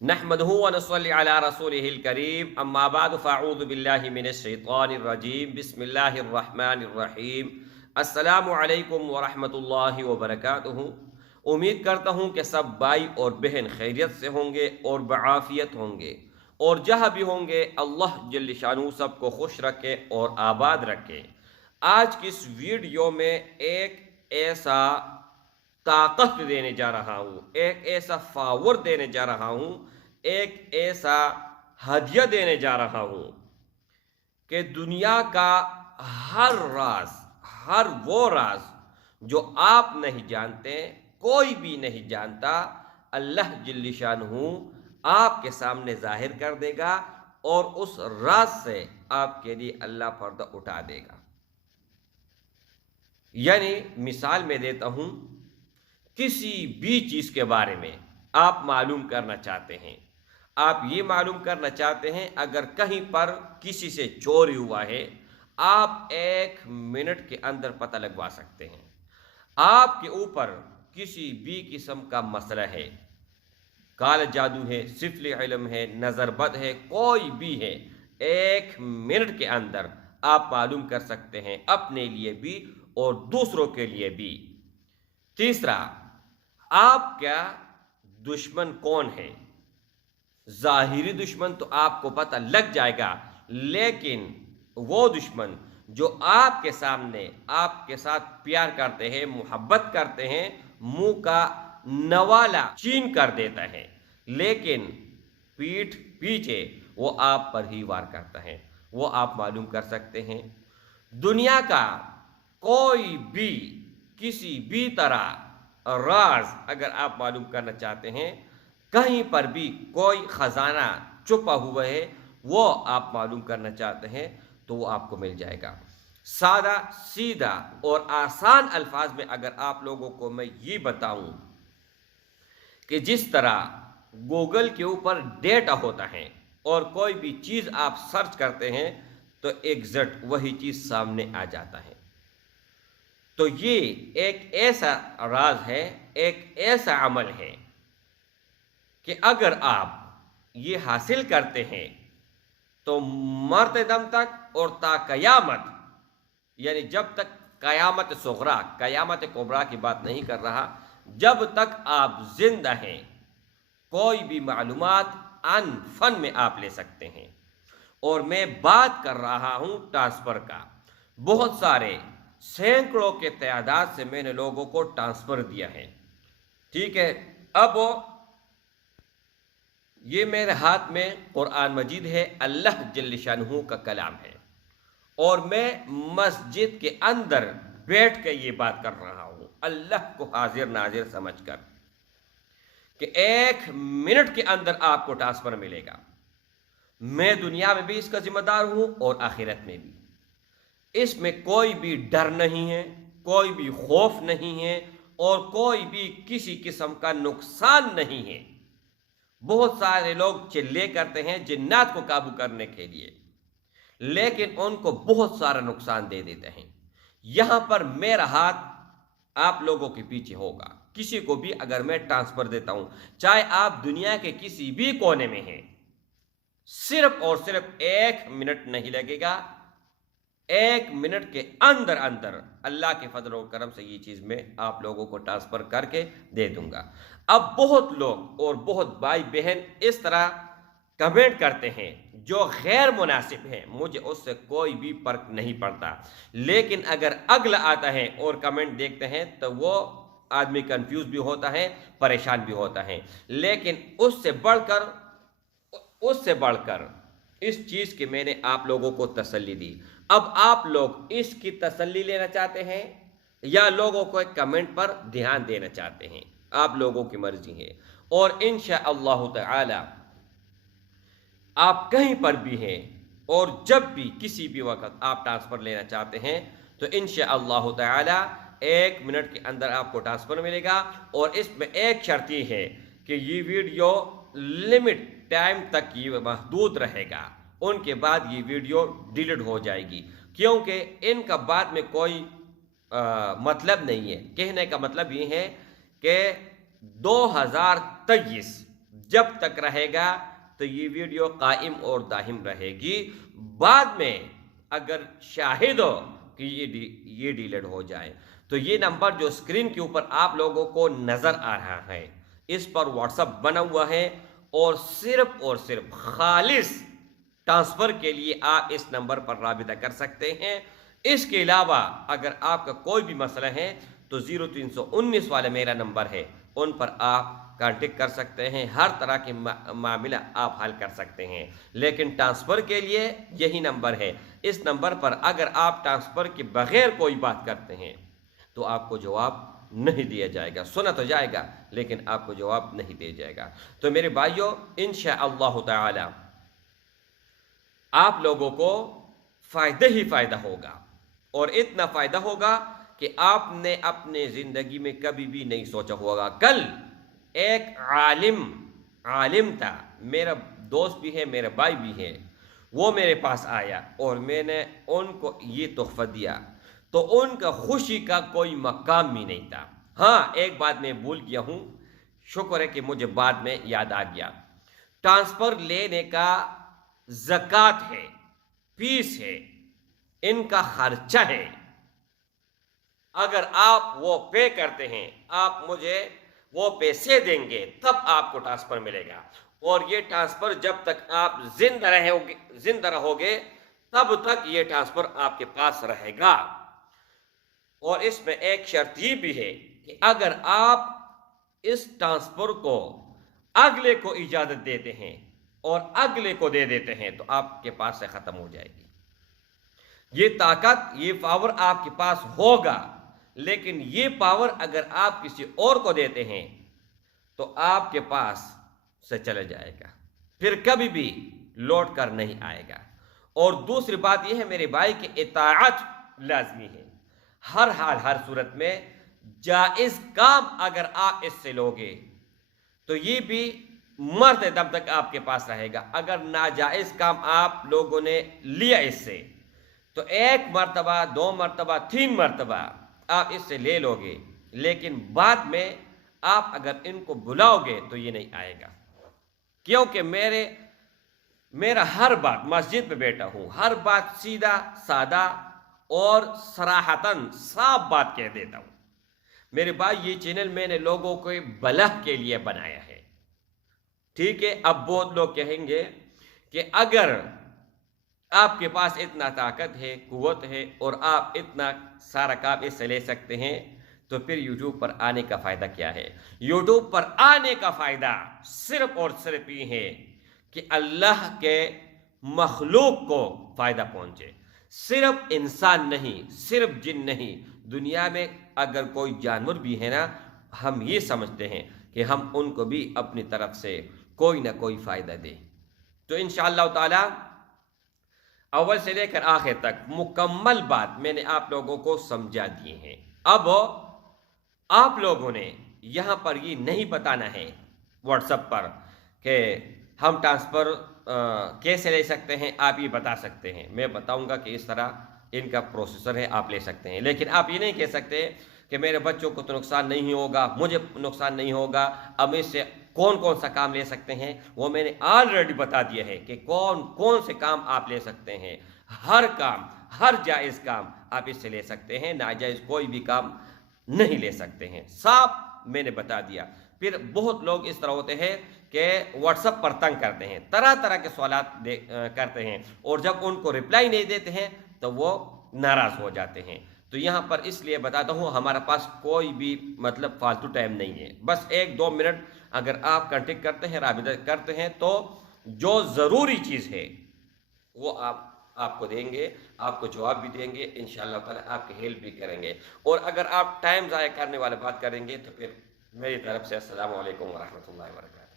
نحمدہ و نصلی علی رسولہ الکریم اما بعد فاعوذ باللہ من الشیطان الرجیم بسم اللہ الرحمن الرحیم السلام علیکم ورحمۃ اللہ وبرکاتہ۔ امید کرتا ہوں کہ سب بھائی اور بہن خیریت سے ہوں گے اور بعافیت ہوں گے، اور جہاں بھی ہوں گے اللہ جل شانہ سب کو خوش رکھے اور آباد رکھے۔ آج کی اس ویڈیو میں ایک ایسا طاقت دینے جا رہا ہوں، ایک ایسا فاور دینے جا رہا ہوں، ایک ایسا ہدیہ دینے جا رہا ہوں کہ دنیا کا ہر راز، ہر وہ راز جو آپ نہیں جانتے، کوئی بھی نہیں جانتا، اللہ جل شانہ آپ کے سامنے ظاہر کر دے گا اور اس راز سے آپ کے لیے اللہ پردہ اٹھا دے گا۔ یعنی مثال میں دیتا ہوں، کسی بھی چیز کے بارے میں آپ معلوم کرنا چاہتے ہیں، آپ یہ معلوم کرنا چاہتے ہیں اگر کہیں پر کسی سے چوری ہوا ہے، آپ 1 منٹ کے اندر پتہ لگوا سکتے ہیں۔ آپ کے اوپر کسی بھی قسم کا مسئلہ ہے، کالا جادو ہے، سفل علم ہے، نظر بد ہے، کوئی بھی ہے، 1 منٹ کے اندر آپ معلوم کر سکتے ہیں، اپنے لیے بھی اور دوسروں کے لیے بھی۔ تیسرا، آپ کا دشمن کون ہے؟ ظاہری دشمن تو آپ کو پتہ لگ جائے گا، لیکن وہ دشمن جو آپ کے سامنے آپ کے ساتھ پیار کرتے ہیں، محبت کرتے ہیں، منہ کا نوالا چین کر دیتا ہے، لیکن پیٹھ پیچھے وہ آپ پر ہی وار کرتا ہے، وہ آپ معلوم کر سکتے ہیں۔ دنیا کا کوئی بھی کسی بھی طرح راز اگر آپ معلوم کرنا چاہتے ہیں، کہیں پر بھی کوئی خزانہ چھپا ہوا ہے، وہ آپ معلوم کرنا چاہتے ہیں تو وہ آپ کو مل جائے گا۔ سادہ سیدھا اور آسان الفاظ میں اگر آپ لوگوں کو میں یہ بتاؤں کہ جس طرح گوگل کے اوپر ڈیٹا ہوتا ہے اور کوئی بھی چیز آپ سرچ کرتے ہیں تو ایگزیکٹ وہی چیز سامنے آ جاتا ہے، تو یہ ایک ایسا راز ہے، ایک ایسا عمل ہے کہ اگر آپ یہ حاصل کرتے ہیں تو مرتے دم تک اور تا قیامت، یعنی جب تک قیامت صغریٰ، قیامت کبریٰ کی بات نہیں کر رہا، جب تک آپ زندہ ہیں کوئی بھی معلومات ان فن میں آپ لے سکتے ہیں۔ اور میں بات کر رہا ہوں ٹرانسفر کا۔ بہت سارے سینکڑوں کے تعداد سے میں نے لوگوں کو ٹرانسفر دیا ہے، ٹھیک ہے۔ اب یہ میرے ہاتھ میں قرآن مجید ہے، اللہ جل شانہ کا کلام ہے، اور میں مسجد کے اندر بیٹھ کے یہ بات کر رہا ہوں، اللہ کو حاضر ناظر سمجھ کر کہ 1 منٹ کے اندر آپ کو ٹرانسفر ملے گا۔ میں دنیا میں بھی اس کا ذمہ دار ہوں اور آخرت میں بھی۔ اس میں کوئی بھی ڈر نہیں ہے، کوئی بھی خوف نہیں ہے، اور کوئی بھی کسی قسم کا نقصان نہیں ہے۔ بہت سارے لوگ چلے کرتے ہیں جنات کو قابو کرنے کے لیے، لیکن ان کو بہت سارا نقصان دے دیتے ہیں۔ یہاں پر میرا ہاتھ آپ لوگوں کے پیچھے ہوگا۔ کسی کو بھی اگر میں ٹرانسفر دیتا ہوں، چاہے آپ دنیا کے کسی بھی کونے میں ہیں، صرف اور صرف 1 منٹ نہیں لگے گا، 1 منٹ کے اندر اندر اللہ کے فضل و کرم سے یہ چیز میں آپ لوگوں کو ٹرانسفر کر کے دے دوں گا۔ اب بہت لوگ اور بہت بھائی بہن اس طرح کمنٹ کرتے ہیں جو غیر مناسب ہیں، مجھے اس سے کوئی بھی فرق نہیں پڑتا، لیکن اگر اگلا آتا ہے اور کمنٹ دیکھتے ہیں تو وہ آدمی کنفیوز بھی ہوتا ہے، پریشان بھی ہوتا ہے۔ لیکن اس سے بڑھ کر اس چیز کی میں نے آپ لوگوں کو تسلی دی۔ اب آپ لوگ اس کی تسلی لینا چاہتے ہیں یا لوگوں کو ایک کمنٹ پر دھیان دینا چاہتے ہیں، آپ لوگوں کی مرضی ہے۔ اور انشاءاللہ تعالی آپ کہیں پر بھی ہیں اور جب بھی کسی بھی وقت آپ ٹرانسفر لینا چاہتے ہیں تو انشاءاللہ تعالی 1 منٹ کے اندر آپ کو ٹرانسفر ملے گا۔ اور اس میں ایک شرط یہ ہے کہ یہ ویڈیو لمٹ ٹائم تک یہ محدود رہے گا، ان کے بعد یہ ویڈیو ڈیلیٹ ہو جائے گی، کیونکہ ان کا بعد میں کوئی مطلب نہیں ہے۔ کہنے کا مطلب یہ ہے کہ 2023 जब तक रहेगा तो ये वीडियो कायम और दाहिम रहेगी। बाद में अगर शाहिद हो कि ये डिलीट हो जाए तो ये नंबर जो स्क्रीन के ऊपर आप लोगों को नज़र आ रहा है, इस पर व्हाट्सएप बना हुआ है और सिर्फ खालिस ट्रांसफ़र के लिए आप इस नंबर पर राबिता कर सकते हैं। इसके अलावा अगर आपका कोई भी मसला है तो 0319 वाला मेरा नंबर है, उन पर आप कांटेक्ट कर सकते हैं। हर तरह के मामला आप हल कर सकते हैं। लेकिन ट्रांसफ़र के लिए यही नंबर है। इस नंबर पर अगर आप ट्रांसफ़र के बगैर कोई बात करते हैं तो आपको जवाब नहीं दिया जाएगा। सुना तो जाएगा लेकिन आपको जवाब नहीं दिया जाएगा। तो मेरे भाइयों, इंशाअल्लाह ताला आप लोगों को फ़ायदा ही फ़ायदा होगा, और इतना फ़ायदा होगा कि आपने अपने ज़िंदगी में कभी भी नहीं सोचा होगा। कल एक आलिम था, मेरा दोस्त भी है, मेरा भाई भी है, वो मेरे पास आया और मैंने उनको ये तोहफ़ा दिया तो उनका खुशी का कोई मकाम भी नहीं था। हाँ, एक बात मैं भूल गया हूँ, शुक्र है कि मुझे बाद में याद आ गया। ट्रांसफ़र लेने का ज़कात है, फीस है, इनका खर्चा है। अगर आप वो पे करते हैं, आप मुझे वो पैसे देंगे तब आपको ट्रांसफ़र मिलेगा, और ये ट्रांसफ़र जब तक आप जिंदा रहोगे तब तक ये ट्रांसफ़र आपके पास रहेगा। और इसमें एक शर्त ये भी है कि अगर आप इस ट्रांसफ़र को अगले को इजाज़त देते हैं और अगले को दे देते हैं तो आपके पास से ख़त्म हो जाएगी। ये ताकत, ये पावर आपके पास होगा, लेकिन ये पावर अगर आप किसी और को देते हैं तो आपके पास से चला जाएगा, फिर कभी भी लौट कर नहीं आएगा। और दूसरी बात यह है मेरे भाई कि इताअत लाजमी है, हर हाल हर सूरत में। जायज़ काम अगर आप इससे लोगे तो ये भी मरते दम तक आपके पास रहेगा। अगर नाजायज़ काम आप लोगों ने लिया इससे तो 1 मरतबा, 2 मरतबा, 3 मरतबा आप इससे ले लोगे, लेकिन बाद में आप अगर इनको बुलाओगे तो ये नहीं आएगा। क्योंकि मेरा हर बात, मस्जिद में बैठा हूँ, हर बात सीधा सादा और सराहतन साफ बात कह देता हूँ। मेरे भाई, ये चैनल मैंने लोगों को भला के लिए बनाया है, ठीक है। अब बहुत लोग कहेंगे कि अगर आपके पास इतना ताकत है, कुव्वत है और आप इतना सारा काम इससे ले सकते हैं तो फिर यूट्यूब पर आने का फ़ायदा क्या है? यूट्यूब पर आने का फ़ायदा सिर्फ और सिर्फ ये है कि अल्लाह के मखलूक को फ़ायदा पहुँचे। सिर्फ इंसान नहीं, सिर्फ जिन नहीं, दुनिया में अगर कोई जानवर भी है ना, हम ये समझते हैं कि हम उनको भी अपनी तरफ से कोई ना कोई फ़ायदा दें। तो इंशाअल्लाह ताला अव्वल से लेकर आखिर तक मुकम्मल बात मैंने आप लोगों को समझा दिए हैं। अब आप लोगों ने यहाँ पर ये नहीं बताना है व्हाट्सएप पर कि हम ट्रांसफ़र कैसे ले सकते हैं, आप ये बता सकते हैं। मैं बताऊंगा कि इस तरह इनका प्रोसेसर है, आप ले सकते हैं। लेकिन आप ये नहीं कह सकते कि मेरे बच्चों को तो नुकसान नहीं होगा, मुझे नुकसान नहीं होगा, अब इससे कौन कौन सा काम ले सकते हैं वो मैंने ऑलरेडी बता दिया है कि कौन कौन से काम आप ले सकते हैं। हर काम, हर जायज़ काम आप इससे ले सकते हैं, नाजायज़ कोई भी काम नहीं ले सकते हैं। साफ मैंने बता दिया। फिर बहुत लोग इस तरह होते हैं कि व्हाट्सएप पर तंग करते हैं, तरह तरह के सवालात करते हैं, और जब उनको रिप्लाई नहीं देते हैं तो वो नाराज़ हो जाते हैं। तो यहाँ पर इसलिए बताता हूँ, हमारे पास कोई भी मतलब फालतू टाइम नहीं है। बस 1-2 मिनट अगर आप कांटेक्ट करते हैं, राबिता करते हैं, तो जो ज़रूरी चीज़ है वो आपको देंगे, आपको जवाब भी देंगे, इंशाअल्लाह ताला आपकी हेल्प भी करेंगे। और अगर आप टाइम ज़ाया करने वाले बात करेंगे तो फिर मेरी तरफ से अस्सलामु अलैकुम व रहमतुल्लाहि व बरकातहू।